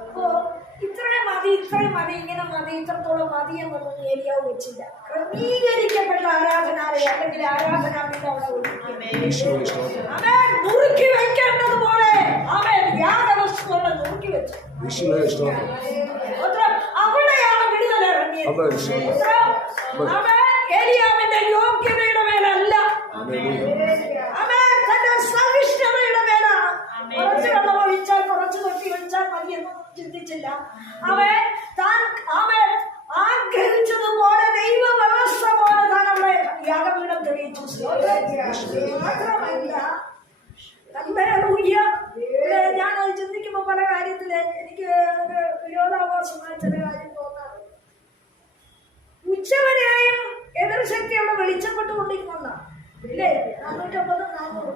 അപ്പോ ഇത്രയും മതി ഇത്രയും മതി ഇങ്ങനെ മതി ഇത്രത്തോളം മതി എന്നൊന്നും ഏരിയാവ് വെച്ചില്ല ക്രമീകരിക്കപ്പെട്ട ആരാധനാലയം അല്ലെങ്കിൽ ആരാധനാ അവിടെ സ്തോത്രം അവൻ നുറുക്കി വെക്കേണ്ടതുപോലെ അവൻ യാഗവസ്തുക്കളെ നുറുക്കി വെച്ചു. അവിടെയാണ് വിടുതൽ ഇറങ്ങിയത്. അവൻ ഏരിയാവിന്റെ യോഗ്യതയുടെ മേലല്ല. അവൻ കുറച്ച് വെള്ളം ഒഴിച്ചാൽ കുറച്ച് തൊട്ടി ഒഴിച്ചാൽ മതിയെന്ന് ചിന്തിച്ചില്ല. അവൻ താൻ അവൻ ആഗ്രഹിച്ചതുപോലെ ദൈവ വ്യവസ്ഥ പോലെ താൻ അവിടെ യാഗപീഠം തെളിയിച്ചു. മാത്രമല്ല ഞാൻ അത് ചിന്തിക്കുമ്പോ പല കാര്യത്തിൽ എനിക്ക് ഒരു വിരോധാഭാസമായ ചില കാര്യം തോന്നാറ് ഉച്ചവരെയും എതിർശക്തി അവിടെ വെളിച്ചപ്പെട്ടുകൊണ്ടിരിക്കുന്ന ഇല്ലേ? നാനൂറ്റമ്പത് നാനൂറ്.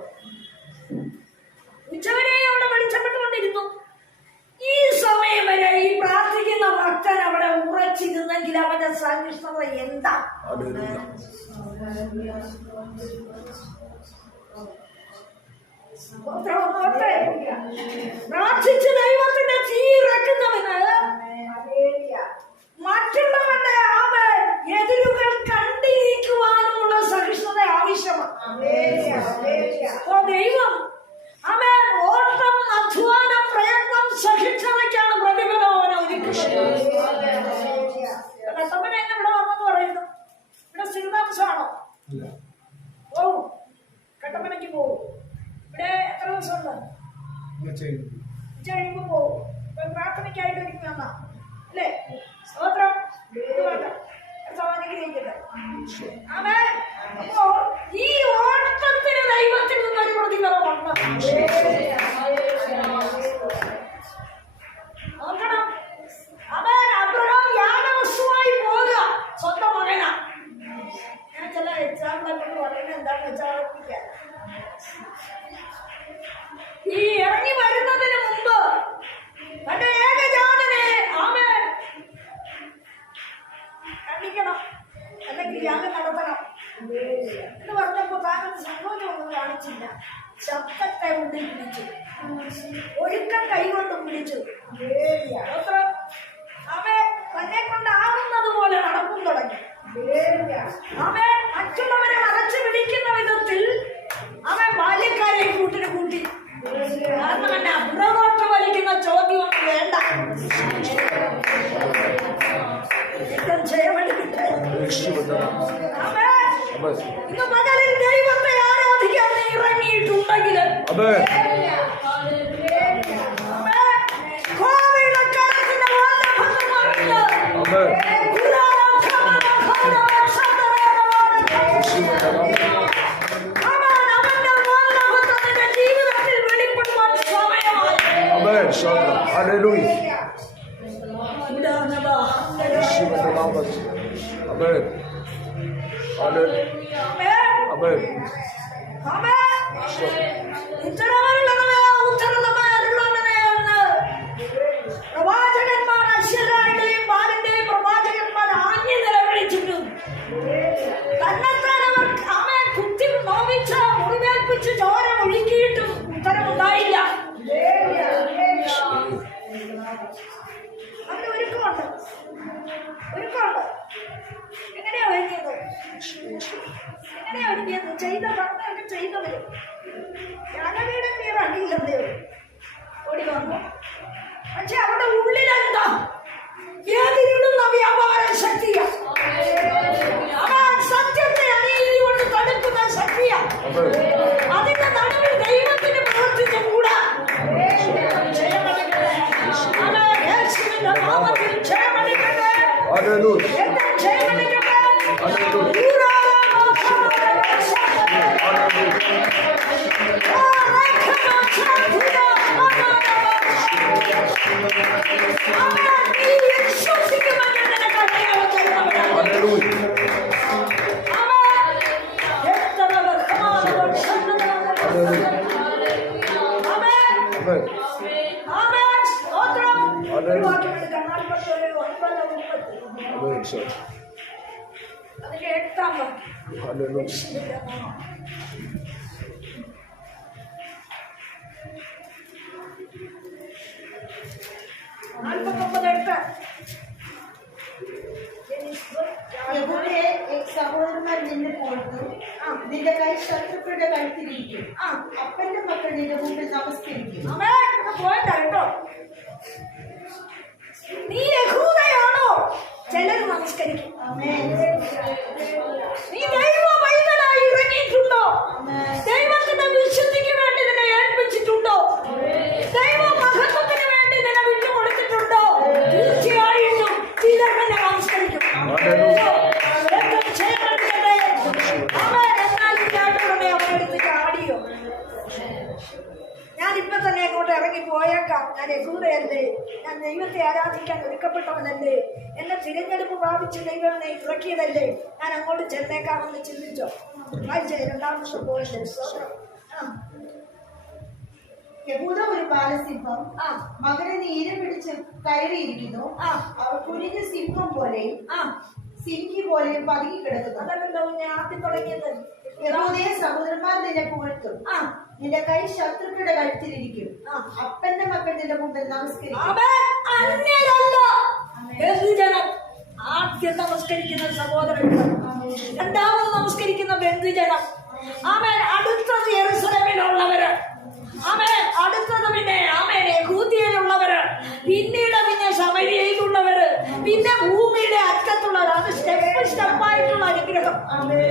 ഉച്ചവരെയും അവിടെ വെളിച്ചപ്പെട്ടുകൊണ്ടിരുന്നു ഈ സമയം വരെ ഈ പ്രാർത്ഥിക്കുന്ന ഭക്തൻ അവിടെ ഉറച്ചിരുന്നെങ്കിൽ അവന്റെ സഹിഷ്ണുത എന്താ. പ്രാർത്ഥിച്ച് ദൈവത്തിന്റെ തീ ഇറക്കുന്നവന് മറ്റുള്ളവന്റെ ആമൻ എതിരുകൾ കണ്ടിരിക്കുവാനുമുള്ള സഹിഷ്ണുത ആവശ്യമാണ്. ദൈവം അവൻ ഓട്ടം അധ്വാനം പ്രയത്നം സഹിഷ്ണുതയ്ക്കാണ് പ്രതിഫലം അവനെ ഒരുക്കുന്നത്. കട്ടപ്പന എന്നെ ഇവിടെ വന്നെന്ന് പറയുന്നു? ഇവിടെ സ്ഥിരതാമസമാണോ പോവും. കട്ടപ്പനയ്ക്ക് പോവും. ഇവിടെ എത്ര ദിവസമുണ്ട്? ഉച്ച കഴിയുമ്പോൾ ഇപ്പൊ പ്രാർത്ഥനയ്ക്കായിട്ട് ഒരുങ്ങുന്ന അല്ലേ യേശുവേ നാമം Amen. Amen. सर हेलो लोग ಸಹೋದರನಿಂದ ಕೊಟ್ಟು ನಿನ್ನ ಕೈ ಶತ್ರುಪುಟ ಕಳ್ತಿರಿಗೆ ಅಪ್ಪನ ಮಕ್ಕಳ ನಿನ್ನ ಮುಂದೆ ನಮಸ್ಕರಿಕೆ ಅಮ್ಮ ಹೋಯ್ತಾಯ್ತು നീ യഹൂദയാണോ ചിലർ നമസ്കരിക്കും. നീ ദൈവ പൈതലായി ഇറങ്ങിയിട്ടുണ്ടോ ദൈവത്തിന്റെ വിശുദ്ധിക്ക് വേണ്ടി നിന്നെ ഏൽപ്പിച്ചിട്ടുണ്ടോ? ദൈവ പ്രാപിച്ച് ദൈവം ഇറക്കിയതല്ലേ? ഞാൻ അങ്ങോട്ട് ചെന്നേക്കാമെന്ന് ചിന്തിച്ചോ. ആഴ്ച രണ്ടാമത്തെ പോയിന്റ് യഹൂദ ഒരു ബാലസിംഹം ആ. മകനെ നീര് പിടിച്ച് കയറിയിരിക്കുന്നു. ആ. കുനിഞ്ഞ സിംഹം പോലെയും ആ. സിംഹി പോലെയും പതുങ്ങി കിടക്കുന്നു. അതല്ലല്ലോ ഞാൻ ആദ്യം തുടങ്ങിയത്? യഹൂദയെ സഹോദരന്മാർ നിന്നെ പുകഴ്ത്തും. ആ. നിന്റെ കൈ ശത്രുക്കളുടെ കഴുത്തിലിരിക്കും. ആ. അപ്പന്റെ മക്കൾ നിന്റെ മുമ്പിൽ നമസ്കരിക്കും. ആദ്യം നമസ്കരിക്കുന്ന സഹോദരൻ രണ്ടാമത് നമസ്കരിക്കുന്ന ബന്ധുജനം. അവൻ അടുത്തത് എറുസലമിലുള്ളവര് ആമേൻ. അടുത്തത് പിന്നെ ആമേനെ യഹൂദിയയിലുള്ളവര്. പിന്നീട് പിന്നെ ശമരിയയിലുള്ളവര്. പിന്നെ ഭൂമിയുടെ അറ്റത്തുള്ളവർ അത് സ്റ്റെപ്പ് സ്റ്റെപ്പായിട്ടുള്ള അനുഗ്രഹം. ആമേൻ.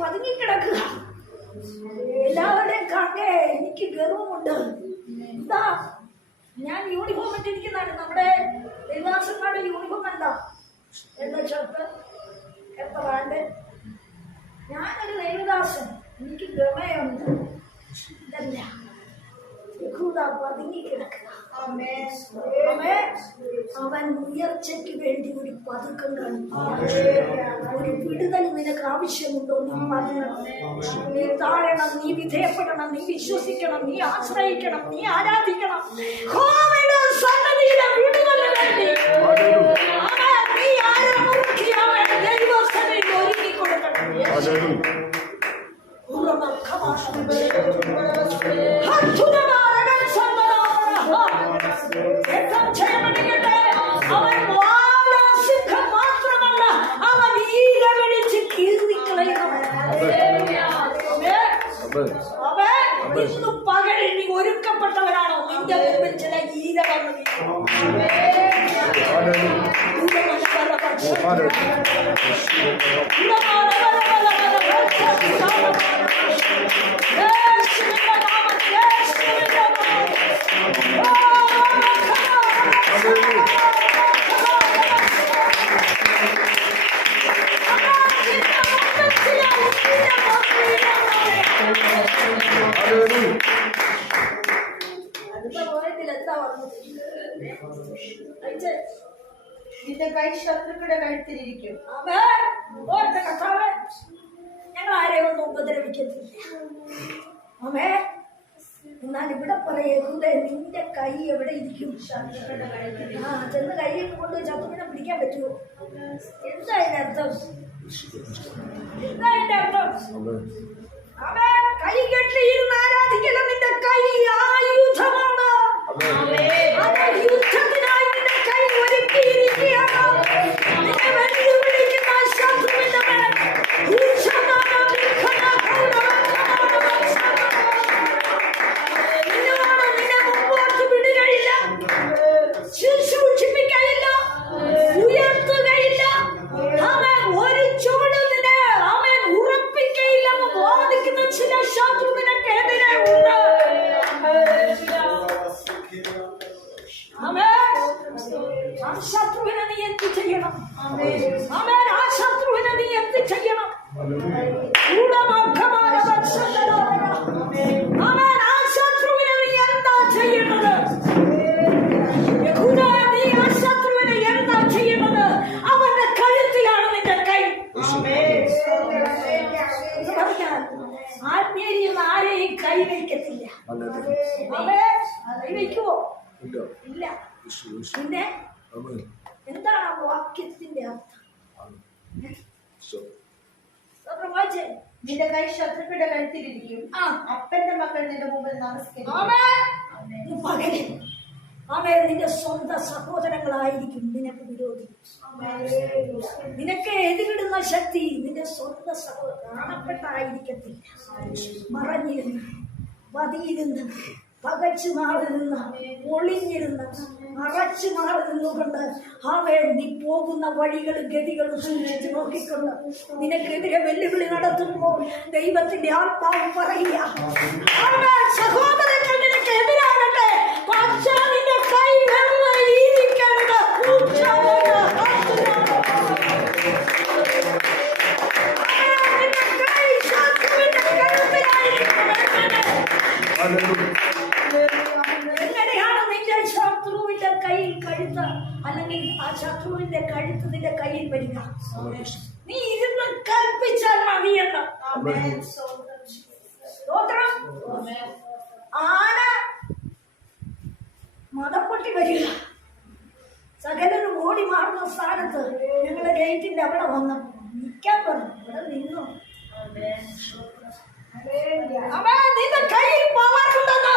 പതുങ്ങിക്കിടക്കുക. എല്ലാവരുടെയും കാണേ എനിക്ക് ഗർവമുണ്ട്. എന്താ? ഞാൻ യൂണിഫോം ഇട്ടിരിക്കുന്നതാണ്. നമ്മുടെ ദൈവാസന്മാരുടെ യൂണിഫോം എന്താ? എന്താ ഷർട്ട് എത്ര ആണ്ട്? ഞാനൊരു ദൈവദാസൻ. എനിക്ക് ഗമയുണ്ട്. ഇതല്ല. അവൻ ഉയർച്ചയ്ക്ക് വേണ്ടി ഒരു പതുക്കം ഒരു വിടുതൽ നിനക്ക് ആവശ്യമുണ്ടോ? നീ പറയണം നീ താഴണം നീ വിധേയപ്പെടണം നീ വിശ്വസിക്കണം നീ ആശ്രയിക്കണം നീ ആരാധിക്കണം. സന്നദ്ധിയുടെ വിടുതലിന് വേണ്ടി. നീ ആരെ നോക്കി അവൻ ദൈവസഭയിൽ ഒരുക്കി കൊടുക്കണം Hallelujah. നിന്റെ കൈ ശത്രുക്കളുടെ കഴുത്തിലിരിക്കും. ആമേൻ. ഓർത്ത കർത്താവേ, ഞങ്ങൾ ആരെയും ഒന്നും ഉപദ്രവിക്കത്തില്ല. അമേ എന്നാൽ ഇവിടെ പറയുന്നത് നിന്റെ കൈ എവിടെ ഇരിക്കും? ആ ചെന്ന് കൈയൊക്കെ കൊണ്ട് ശത്രുവിനെ പിടിക്കാൻ പറ്റുമോ? എന്താ അതിന്റെ അർത്ഥം? എന്താ അതിന്റെ അർത്ഥം? അവൻ കൈ കെട്ടിയിരുന്ന് ആരാധിക്കണം നിന്റെ കൈ? ആയുധമാണ് എന്താണ് ആ വാക്യത്തിന്റെ അർത്ഥം? നിന്റെ കൈ ശത്രുക്കളുടെ കഴുത്തിലിരിക്കും ആ. അപ്പന്റെ മക്കൾ നിന്റെ മുമ്പിൽ നമസ്കരിക്കും. അവയെ നിന്റെ സ്വന്തം സഹോദരങ്ങളായിരിക്കും നിനക്ക് വിരോധി നിനക്ക് എതിരിടുന്ന ശക്തി നിന്റെ സ്വന്തം സഹോദരൻ കാണപ്പെട്ടായിരിക്കത്തില്ല മറഞ്ഞിരുന്ന പതിയിരുന്ന് പകച്ചു മാറിരുന്ന ഒളിഞ്ഞിരുന്ന് മറച്ചു മാറി കൊണ്ട് ആമേ നീ പോകുന്ന വഴികളും ഗതികളും സൂക്ഷിച്ചു നോക്കിക്കൊണ്ട് നിനക്കെതിരെ വെല്ലുവിളി നടത്തുമ്പോൾ ദൈവത്തിന്റെ ആത്മാവ് പറയുക. സഹോദരങ്ങൾ നിനക്ക് എതിരാകട്ടെ. പക്ഷേ നിന്റെ കൈ കൈ നിന്റെ കയ്യിൽ കഴുത്ത് അല്ലെങ്കിൽ ആ ശത്രുവിന്റെ കഴുത്ത് നിന്റെ കയ്യിൽ വരിക. നീ ഇരുന്ന് കൽപ്പിച്ചാൽ മതിയെന്ന് ആമേൻ. സ്തോത്രം. ആന മതപ്പൊട്ടി വരിക. സകലരും ഓടി മാറുന്ന സ്ഥാനത്ത് ഞങ്ങളുടെ ഗേറ്റിന്റെ അവിടെ വന്നു. നിൽക്കാൻ പറഞ്ഞു. ഇവിടെ നിന്നു. അമ്മേ നിന്റെ കയ്യിൽ പവറുണ്ടെന്ന്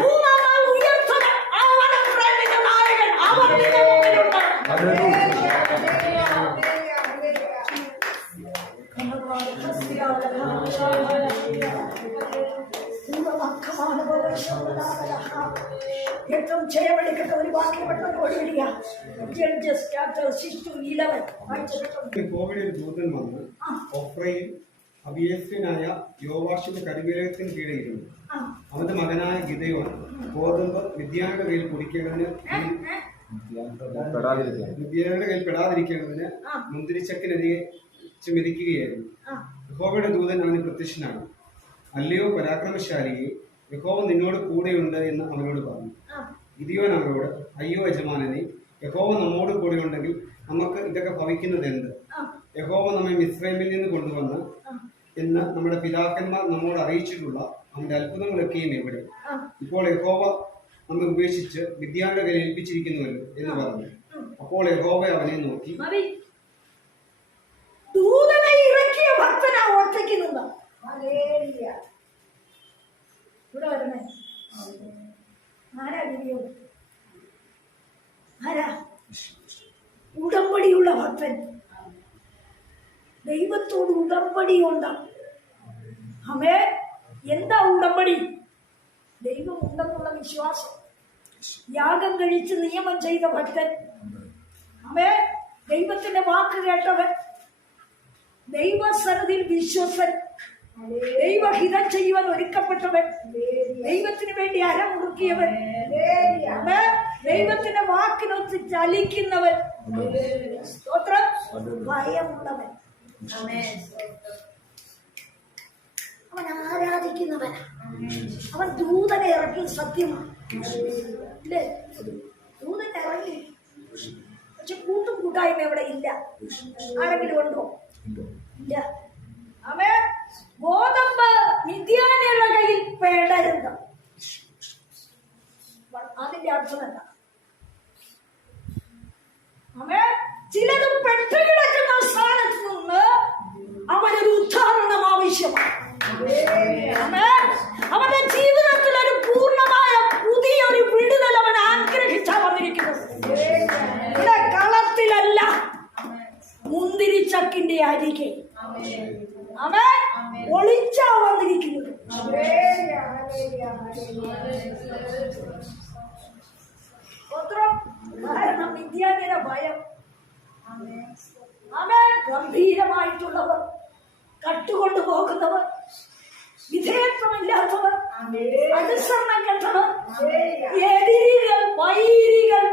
ഏറ്റവും ജയമെടുക്കട്ടെ ഒരു വാക്യപ്പെട്ട ഓടിവിടുക judges chapter six two eleven Covid ഒരു ദൂതൻ വന്ന്. ഒഫ്രയിൽ അഭിയസ്യനായ യോവാഷിന്റെ കരുവേലകത്തിന് കീഴിലിരുന്നു അവന്റെ മകനായ ഗിതയോൻ ഗോതമ്പ് വിദ്യാരുടെ കയ്യിൽ കുടിക്കേണ്ടതിന് വിദ്യാരുടെ കയ്യിൽ പെടാതിരിക്കേണ്ടതിന് മുന്തിരിച്ചക്കിനെതിരെ മെതിക്കുകയായിരുന്നു ഹോബയുടെ ദൂതൻ അവന് പ്രത്യക്ഷനാണ് അല്ലയോ പരാക്രമശാലിയെ യഹോവ നിന്നോട് കൂടെയുണ്ട് എന്ന് അവനോട് പറഞ്ഞു. ഇതിയോ അവരോട് അയ്യോ യജമാനനെ യഹോവ നമ്മോട് കൂടെ ഉണ്ടെങ്കിൽ നമുക്ക് ഇതൊക്കെ ഭവിക്കുന്നത് എന്ത് യഹോവ നമ്മെ മിസ്രൈമിൽ നിന്ന് കൊണ്ടുവന്ന് എന്ന് നമ്മുടെ പിതാക്കന്മാർ നമ്മോട് അറിയിച്ചിട്ടുള്ള അവന്റെ അത്ഭുതങ്ങളൊക്കെയും എവിടെ ഇപ്പോൾ യഹോവ നമ്മെ ഉപേക്ഷിച്ച് വിദ്യാന്റെ കയ്യിൽ ഏൽപ്പിച്ചിരിക്കുന്നുവല്ലോ എന്ന് പറഞ്ഞു. അപ്പോൾ യഹോവ അവനെ നോക്കി. ദൂതനെ ഇറക്കിയ ഭക്തനാ ഒറ്റയ്ക്ക് നിന്ന്. ഇവിടെ വരണേ ആരാ ആരാ? ഉടമ്പടിയുള്ള ഭക്തൻ. ദൈവത്തോട് ഉടമ്പടിയുണ്ട് അമേ എന്താ ഉടമ്പടി? ദൈവം ഉണ്ടെന്നുള്ള വിശ്വാസം. യാഗം കഴിച്ച് നിയമം ചെയ്ത ഭക്തൻ. അമേ ദൈവത്തിന്റെ വാക്ക് കേട്ടവൻ. ദൈവസരതിൽ വിശ്വസൻ. ദൈവഹിതം ചെയ്യുവാൻ ഒരുക്കപ്പെട്ടവൻ. ദൈവത്തിന് വേണ്ടി അരമുറുക്കിയവൻ മുറുക്കിയവൻ. ദൈവത്തിന്റെ വാക്കിനൊത്ത് ചലിക്കുന്നവൻ. സ്തോത്രം. ഭയമുള്ളവൻ. അവൻ ആരാധിക്കുന്നവൻ. അവൻ ദൂതനെ ഇറക്കി സത്യമാണ്. ദൂതൻ ഇറങ്ങി. പക്ഷെ കൂട്ടും കൂട്ടായ്മ ഇവിടെ ഇല്ല. ആരെങ്കിലും ഉണ്ടോ? ഇല്ല. അവൻ ഗോതമ്പ് മിഥ്യാനയുടെ കയ്യിൽ പേടരുത്. അതിന്റെ അർത്ഥം എന്താ? അവൻ ചിലത് പെട്ടുകിടക്കുന്ന സ്ഥാനത്ത് നിന്ന് അവനൊരു ഉദ്ധാരണം ആവശ്യമാണ്. അവന്റെ ജീവിതത്തിൽ ഒരു പൂർണമായ പുതിയൊരു വിടുതൽ അവൻ ആഗ്രഹിച്ചാ വന്നിരിക്കുന്നത്. കളത്തിലല്ല മുന്തിരിച്ചക്കിന്റെ അരികെ. ഒളിച്ചാ വന്നിരിക്കുന്നത്. കാരണം വിദ്യാർത്ഥിയുടെ ഭയം. അവൻ ഗംഭീരമായിട്ടുള്ളവർ കട്ടുകൊണ്ടു പോകുന്നവർ വിധേയത്വമില്ലാത്തവർ അനുസരണം കെട്ടവർ എതിരികൾ വൈരികൾ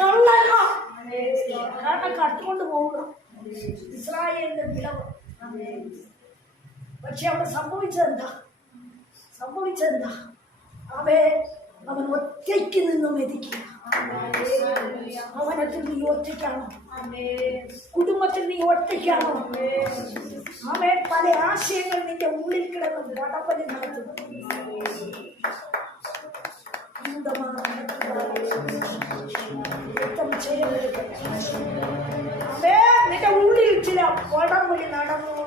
കള്ളന്മാർ. കാരണം കട്ടുകൊണ്ട് പോവുക ഇസ്രായേലിന്റെ വിളവ്. പക്ഷെ അവിടെ സംഭവിച്ചതെന്താ? സംഭവിച്ചതെന്താ? അവേ അവൻ ഒറ്റയ്ക്ക് നിന്ന് മെതിക്കുക. അവനത്തിൽ നീ ഒറ്റയ്ക്കാണോ? കുടുംബത്തിൽ നീ ഒറ്റയ്ക്കാണോ? അവേ പല ആശയങ്ങൾ നിന്റെ ഉള്ളിൽ കിടന്ന് കടപ്പലി നടത്തുന്നു. അവേ നിന്റെ ഉള്ളിൽ ചില വടംവലി നടന്നു.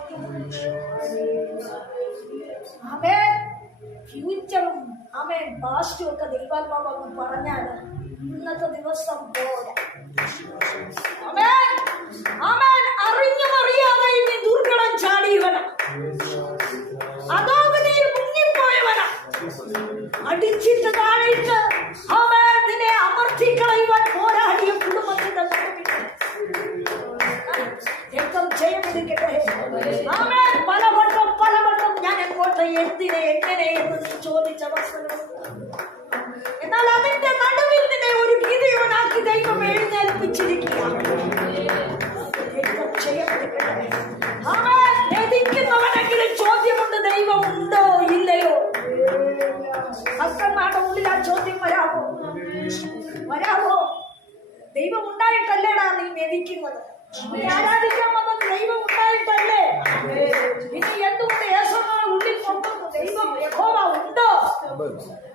അവേ ഫ്യൂച്ചറും അവൻ പാസ്റ്റും ഒക്കെ ദൈവാത്മാവ് പറഞ്ഞാൽ ഇന്നത്തെ ദിവസം പോലെ.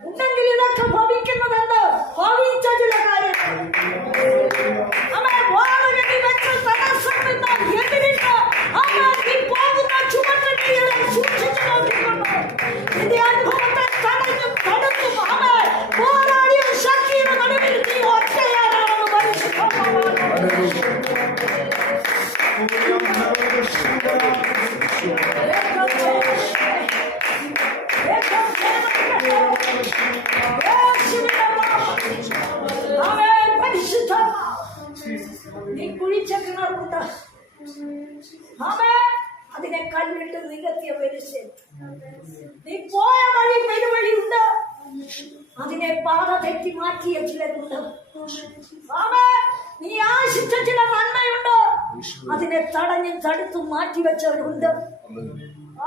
ഉണ്ടെങ്കിൽ ഇതൊക്കെ ഭവിക്കുന്നതെന്ന്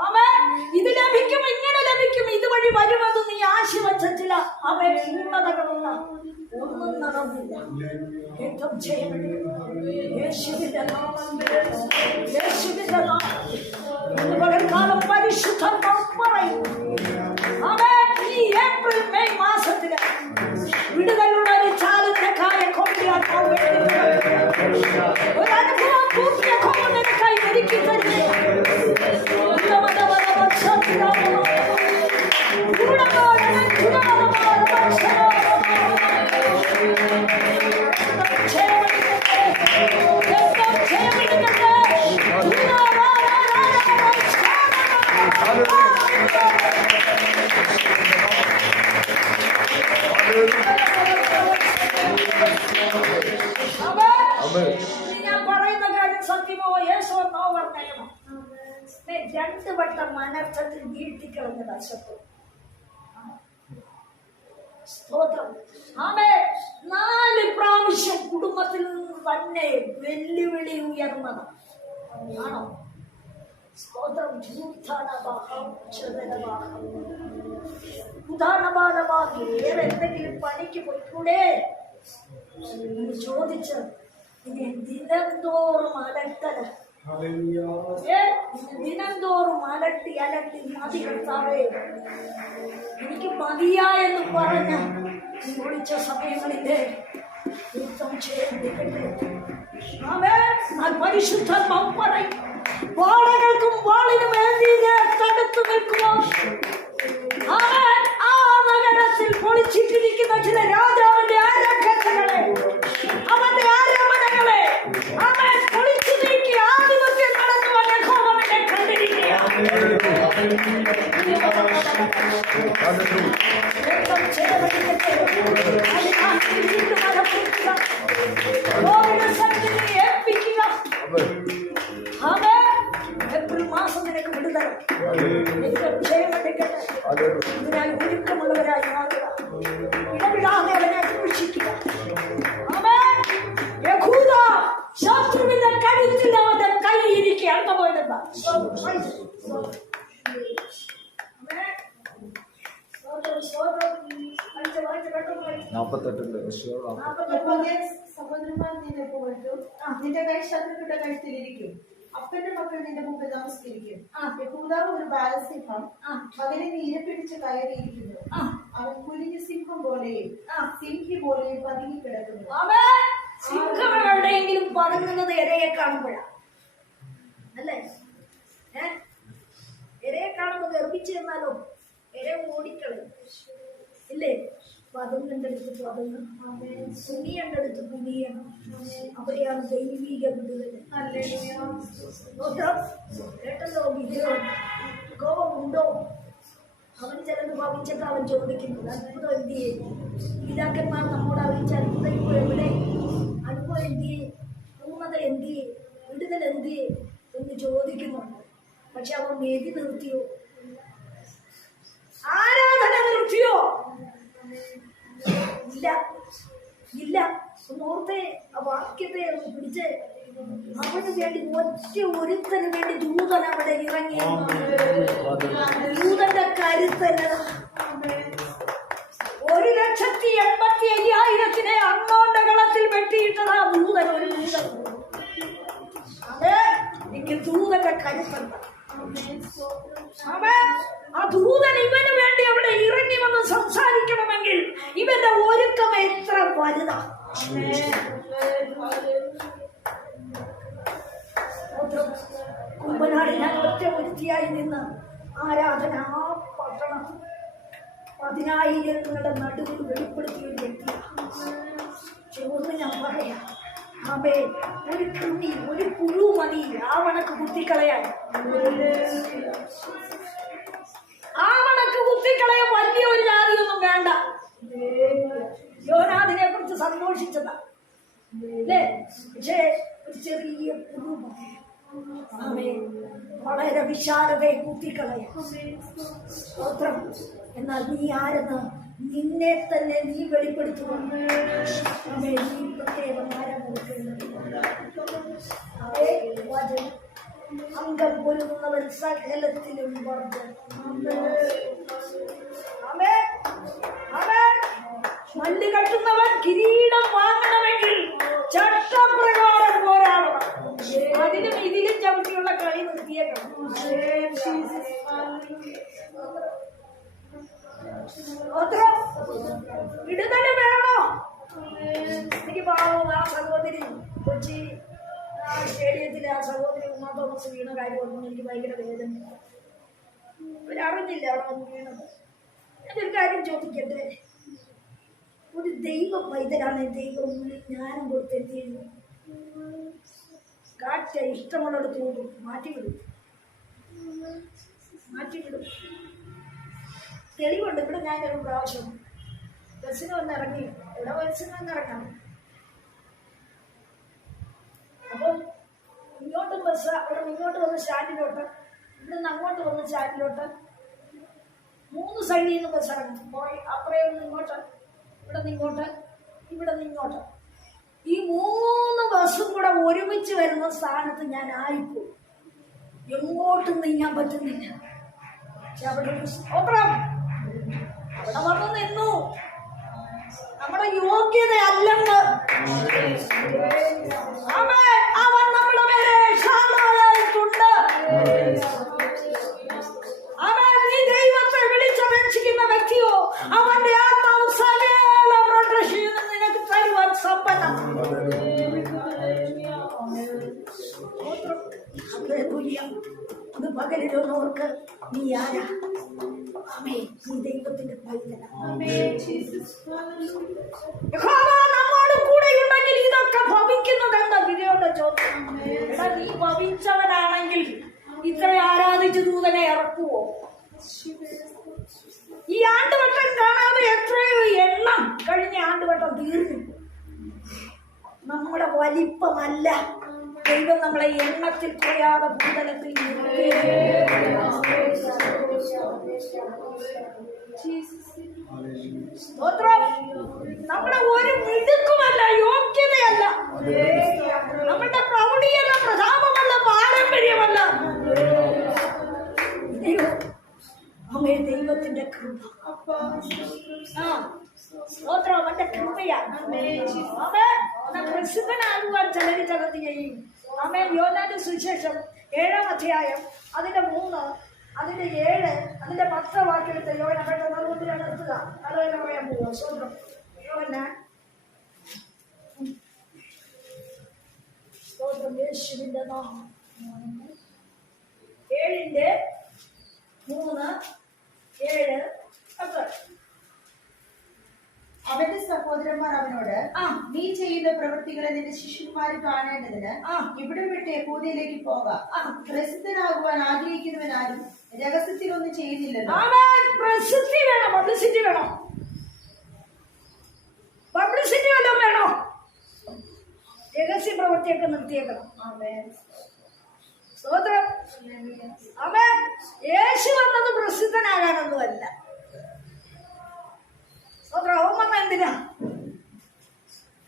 ആമേൻ. ഇത് ലഭിക്കും ഇങ്ങനെ ലഭിക്കും. ഇതുവഴി വരുമെന്ന് നീ ആശിവച്ച ചില അവൻ ഉന്നതകളുണ്ട് ഒന്നും നടന്നില്ല. യുദ്ധം ചെയ്യണം യേശുവിന്റെ നാമം യേശുവിന്റെ നാമം ഇന്ന് പകൽക്കാലം പരിശുദ്ധം പറയും. അവൻ ഈ ഏപ്രിൽ മെയ് മാസത്തിൽ വിടുതലുള്ള ഒരു കാര്യം കൊണ്ടിയാക്കാൻ വേണ്ടി ഞാൻ പറയുന്ന കാര്യം സത്യമോ യേശോ എന്നോ പറഞ്ഞേക്കണം നീ രണ്ട് വട്ടം മനർത്ഥത്തിൽ വീഴ്ത്തിക്കളഞ്ഞ ദശത്വം സ്തോത്രം ആമേ നാല് പ്രാവശ്യം കുടുംബത്തിൽ നിന്ന് തന്നെ വെല്ലുവിളി ഉയർന്നത് ആണോ സ്തോത്രം ഉത്ഥാനഭാഗം ചതനഭാഗം ഉദാഹരണമാനമാക്കി വേറെ എന്തെങ്കിലും പണിക്ക് പോയിക്കൂടെ എന്ന് ചോദിച്ച് ഇനി ദിനം തോറും അലട്ടല ഏ, ദിനംതോറും അലട്ടി അലട്ടി മതി കർത്താവേ എനിക്ക് മതിയായെന്ന് പറഞ്ഞ് നീ വിളിച്ച സമയങ്ങളിലെ യുദ്ധം ചെയ്യപ്പെടട്ടെ പരിശുദ്ധം പറയും വാളകൾക്കും വാളിനും വേണ്ടി ഞാൻ തടുത്തു നിൽക്കുമോ അവൻ ശത്രുക്കളുടെ കഴുത്തിലിരിക്കും അപ്പന്റെ മക്കൾ നിന്റെ മുമ്പിൽ നമസ്കരിക്കും യഹൂദാവ് ഒരു ബാലസിംഹം മകനെ നീരെ പിടിച്ച് കയറിയിരിക്കുന്നു. അവൻ കുലിഞ്ഞ സിംഹം പോലെയും സിംഹി പോലെയും പതുങ്ങി കിടക്കുന്നു സിംഹം എവിടെയെങ്കിലും പതുങ്ങുന്നത് ഇരയെ കാണുമ്പോഴാണ് അല്ലേ? ഏ? ഇരയെ കാണുമ്പോൾ ഗർഭിച്ചു ചെന്നാലോ? ഇര ഓടിക്കളയും. ഇല്ലേ? പതുങ്ങന്റെ അടുത്ത് പതുങ്ങും കുനിയന്റെ അടുത്ത് കുനിയണം അവരെയാണ് ദൈവിക വിടുതൽ. കേട്ടല്ലോ വിഗ്രഹം കോപമുണ്ടോ അവൻ ചിലത് ഭവിച്ചിട്ട് അവൻ ചോദിക്കുന്നത് അത്ഭുതം എന്ത് ചെയ്യും? പിതാക്കന്മാർ നമ്മോട് അറിയിച്ച അത്ഭുതം ഇപ്പോൾ എവിടെ? അനുഭവം എന്ത് ചെയ്യും? പൂർണത എന്ത് ചെയ്യും? വിടുതൽ എന്ത് ചെയ്യും? എന്ന് ചോദിക്കുന്നുണ്ട്. പക്ഷെ അവൻ വേദി നിർത്തിയോ? ആരാധന നിർത്തിയോ? ഇല്ല. ഇല്ല. ഓർത്തെ. ആ വാക്യത്തെ ഒന്ന് പിടിച്ച്. അവന് വേണ്ടി ഒറ്റ ഒരുത്തന് വേണ്ടി ദൂതൻ അവിടെ ഇറങ്ങി. ദൂതന്റെ കരുത്തല്ലതാ ഒരു ലക്ഷത്തി എൺപത്തി അയ്യായിരത്തിനെ അങ്ങോട്ട് കളത്തിൽ വെട്ടിയിട്ടതാ ദൂതൻ ഒരു ദൂതൻ. അതെ. എനിക്ക് ദൂതന്റെ കരുത്തുണ്ട് അവൻ ആ ദൂതൻ ഇവന് വേണ്ടി അവിടെ ഇറങ്ങി വന്ന് സംസാരിക്കണമെങ്കിൽ ഇവന്റെ ഒരുക്കം എത്ര വലുതാ. കുമ്പനാടി ഞാൻ ഒറ്റ വൃത്തിയായി നിന്ന് ആരാധന ആ പട്ടണം പതിനായിരങ്ങളുടെ നടുവിൽ വെളിപ്പെടുത്തിയ ഒരു വ്യക്തിയാണ് ചോദ്യം ഞാൻ പറയാം. അവേ ഒരു കൃമി ഒരു പുഴു മതി. ആവണക്ക് കുത്തിക്കളയാൻ ആവണക്ക് കുത്തിക്കളയാൻ വലിയ ഒരു ജാതിയൊന്നും വേണ്ട. യോനാദിനെ കുറിച്ച് സന്തോഷിച്ചതാ. അല്ലേ? പക്ഷേ ഒരു ചെറിയ പുഴു മതി. ആമേൻ. വളരെ വിശാലതയെ കുത്തിക്കളയാം സ്തോത്രം. എന്നാൽ നീ ആരെന്ന് നിന്നെ തന്നെ നീ വെളിപ്പെടുത്തുകൊണ്ട് അംഗം പൊരുന്നവൻ സകലത്തിലും. മല്ല് കെട്ടുന്നവൻ കിരീടം വാങ്ങണമെങ്കിൽ ചട്ടപ്രകാരം പോരാടണം. അതിലും ഇതിലും ചവിട്ടിയുള്ള കളി നിർത്തിയേക്കണം. വിടുതൽ വേണോ? എനിക്ക് പാവം ആ സഹോദരി കൊച്ചി ആ സ്റ്റേഡിയത്തിൽ ആ സഹോദരി ഉമാ തോമസ് വീണ കാര്യമൊന്നും എനിക്ക് ഭയങ്കര വേദന. അവരറിഞ്ഞില്ല അവിടെ വന്ന് വീണത്. ഞാനൊരു കാര്യം ചോദിക്കട്ടെ? ഒരു ദൈവ പൈതലാണ് ദൈവം ജ്ഞാനം കൊടുത്തെത്തിയത്. കാറ്റ് ഇഷ്ടമുള്ളിടത്ത് കൂടും മാറ്റിവിടും. മാറ്റിവിടും. തെളിവുണ്ട്. ഇവിടെ ഞാൻ ഒരു പ്രാവശ്യം ബസ്സിന് വന്ന് ഇറങ്ങി ഇവിടെ ബസ്സിന് വന്ന് ഇറങ്ങാം അപ്പം ഇങ്ങോട്ടും ബസ് അവിടെ ഇങ്ങോട്ട് വന്ന് സ്റ്റാൻഡിലോട്ട് ഇവിടെ നിന്ന് അങ്ങോട്ട് വന്ന് സ്റ്റാൻഡിലോട്ട്. മൂന്ന് സൈഡിൽ നിന്ന് ബസ് ഇറങ്ങും. പോയി അപ്പുറേ നിന്ന് ഇങ്ങോട്ട് ഇവിടെ നിന്ന് ഇങ്ങോട്ട് ഇവിടെ നിന്ന് ഇങ്ങോട്ട്. ഈ മൂന്ന് ബസ്സും കൂടെ ഒരുമിച്ച് വരുന്ന സ്ഥാനത്ത് ഞാൻ ആയിപ്പോയി. എങ്ങോട്ടും നീങ്ങാൻ പറ്റുന്നില്ല. പക്ഷെ അവിടെ ഒരു സ്തോത്രം അവിടെ വന്ന് നിന്നു. നമ്മുടെ യോഗ്യത അല്ലെന്ന് അവൻ നമ്മോട് കൂടെ ഉണ്ടെങ്കിൽ ഇതൊക്കെ ഭവിക്കുന്നത് എന്താ വിജയുടെ ചോദ്യം എടാ നീ ഭവിച്ചവനാണെങ്കിൽ ഇത്ര ആരാധിച്ച് ദൂതനെ ഇറക്കുവോ? ഈ ആണ്ടുവട്ടം കാണാതെ എത്രയോ എണ്ണം കഴിഞ്ഞ ആണ്ടുവട്ടം തീർന്നു. നമ്മുടെ വലിപ്പമല്ല. ദൈവം നമ്മളെ എണ്ണത്തിൽ കുറയാതെ ഭൂതലത്തിൽ സ്തോത്രം നമ്മുടെ ഒരു മിടുക്കുമല്ല യോഗ്യതയല്ല. നമ്മുടെ പ്രൗഢിയല്ല പ്രതാപമല്ല പാരമ്പര്യമല്ല. അമ്മേ ദൈവത്തിന്റെ കൃപ. ആ സ്തോത്രം അവന്റെ കൃപയാണ് പ്രസിദ്ധനാകുവാൻ ചിലര് ചിലത് ചെയ്യും അമ്മേ യോനാന്റെ സുവിശേഷം ഏഴാം അധ്യായം അതിന്റെ മൂന്ന് അതിന്റെ ഏഴ് അതിന്റെ പത്ത് വാക്യത്തെ യോന പെട്ടെന്ന് അതുകൊണ്ട് ഞാൻ നിർത്തുക അതുപോലെ പറയാൻ Hola. യേശുവിന്റെ നാമം ഏഴിന്റെ മൂന്ന് ഏഴ് പത്ത് അവന്റെ സഹോദരന്മാർ അവനോട് ആ നീ ചെയ്യുന്ന പ്രവൃത്തികളെ നിന്റെ ശിഷ്യന്മാർ കാണേണ്ടതിന് ആ. ഇവിടെ വിട്ട് യഹൂദയിലേക്ക് പോകാം. ആ. പ്രസിദ്ധനാകുവാൻ ആഗ്രഹിക്കുന്നവനാരും രഹസ്യത്തിൽ ഒന്നും ചെയ്യുന്നില്ലല്ലോ പ്രസിദ്ധി വേണം. പബ്ലിസിറ്റി വേണം പബ്ലിസിറ്റി വല്ലതും വേണോ രഹസ്യ പ്രവൃത്തിയൊക്കെ നിർത്തിയേക്കണം യേശു വന്നത് പ്രസിദ്ധനാകാനൊന്നുമല്ല. സ്തോത്രം. അവൻ എന്തിനാ?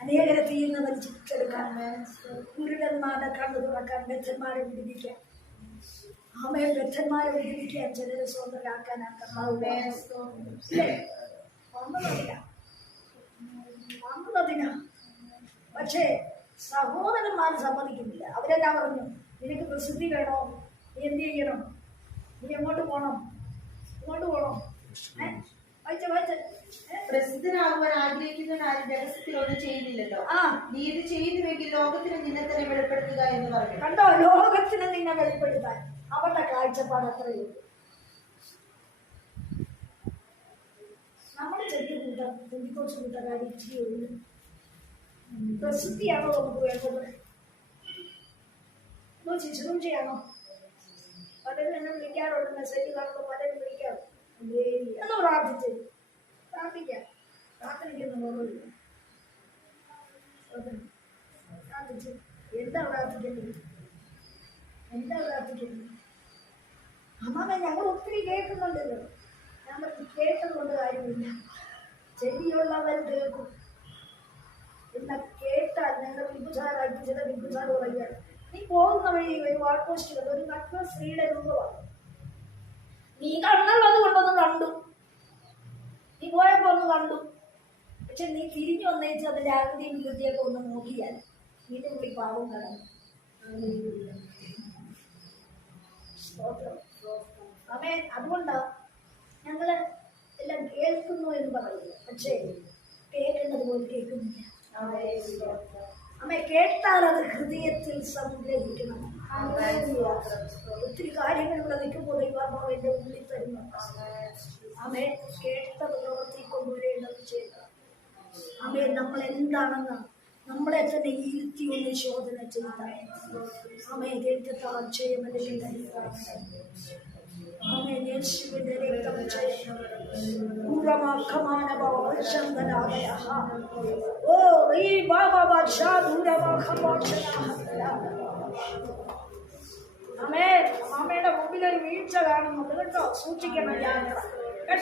അനേകരെ തീരുന്ന വലിച്ചെടുക്കാൻ. കുരുടന്മാരെ കുരുടന്മാരുടെ കണ്ണു തുറക്കാൻ ബദ്ധന്മാരെ വിടുവിക്കാൻ. ആമയെ ബദ്ധന്മാരെ വിടിപ്പിക്കാൻ ചിലരെ സ്വന്തരാക്കാനാക്കാൻ? പക്ഷേ സഹോദരന്മാർ സമ്മതിക്കുന്നില്ല. അവരെല്ലാം പറഞ്ഞു? നിനക്ക് പ്രസിദ്ധി വേണോ? നീ എന്ത് ചെയ്യണം? നീ എങ്ങോട്ട് പോണം? എങ്ങോട്ട് പോണം? ഏ? വായിച്ച വായിച്ച? പ്രസിദ്ധനാകുവാൻ ആഗ്രഹിക്കുന്നവനാരും രഹസ്യത്തിൽ ഒന്നും ചെയ്യുന്നില്ലല്ലോ. ആ. നീ ഇത് ചെയ്യുന്നുവെങ്കിൽ ലോകത്തിന് നിന്നെ തന്നെ വെളിപ്പെടുത്തുക എന്ന് പറഞ്ഞു. കണ്ടോ? ലോകത്തിന് നിന്നെ വെളിപ്പെടുത്താൻ. അവരുടെ കാഴ്ചപ്പാട് അത്രയേ നമ്മുടെ ചെറിയ കൂട്ടം പെന്തിക്കോസ് കൂട്ടക്കാരി ഇച്ചിരി ഉള്ളു. പ്രസിദ്ധിയാണോ നമുക്ക് വേണ്ടത് അതോ ശിശുചിയാണോ പലരും എന്നെ വിളിക്കാറുണ്ട് മെസ്സേജ് കാണുമ്പോൾ പലരും വിളിക്കാറുണ്ട് എന്ന് പ്രാർത്ഥിച്ച് പ്രാർത്ഥിക്കാം പ്രാർത്ഥിക്കുന്നുള്ളൂ പ്രാർത്ഥിച്ച് എന്താ പ്രാർത്ഥിക്കുന്നത് എന്താ പ്രാർത്ഥിക്കുന്നത് അമ്മാമ ഞങ്ങൾ ഒത്തിരി കേൾക്കുന്നുണ്ടല്ലോ。ഞാൻ പറഞ്ഞു കേട്ടതുകൊണ്ട് കാര്യമില്ല. ചെവിയുള്ളവർ കേൾക്കും. നീ പോകുന്ന ഒരു വാൾ പോസ്റ്റ് നീ കണ്ണുള്ളത് കൊണ്ടൊന്ന് കണ്ടു. നീ പോയപ്പോ ഒന്ന് കണ്ടു. പക്ഷെ നീ തിരിഞ്ഞു വന്നേച്ച് അതിന്റെ ആകൃതിയും ഒന്ന് നോക്കിയാൽ നിന്റെ കൂടി പാവം കടന്നു സ്തോത്രം. ആമേൻ. അതുകൊണ്ടാ ഞങ്ങൾ എല്ലാം കേൾക്കുന്നു എന്ന് പറയുന്നു പക്ഷേ കേൾക്കുന്നത് പോലെ കേൾക്കുന്നില്ല. അമ്മ കേട്ടാൽ അത് ഹൃദയത്തിൽ സംഗ്രഹിക്കണം. ഒത്തിരി കാര്യങ്ങൾ ഇവിടെ നിൽക്കുമ്പോൾ ദൈവാത്മാവ് ഉള്ളിൽ തരുന്നു. അമ്മേ കേട്ട പ്രവർത്തി കൊണ്ടുവരേണ്ടത് ചെയ്ത അമ്മേ നമ്മൾ എന്താണെന്ന് നമ്മളെ തന്നെ ഇരുത്തി ഒന്ന് ശോധന ചെയ്താൽ അമ്മേ രക്തത്താൽ ചെയ്യുന്നതിന്റെ അമ്മേ യേശുവിന്റെ രക്തം ചെയ്യണം ഉറമാക്കമാനവശന്തനാദയഃ. ഓ ഈ അമ്മേ അമ്മയുടെ മുമ്പിൽ ഒരു വീഴ്ച കാണുന്നുണ്ട് കേട്ടോ സൂക്ഷിക്കണം യാത്ര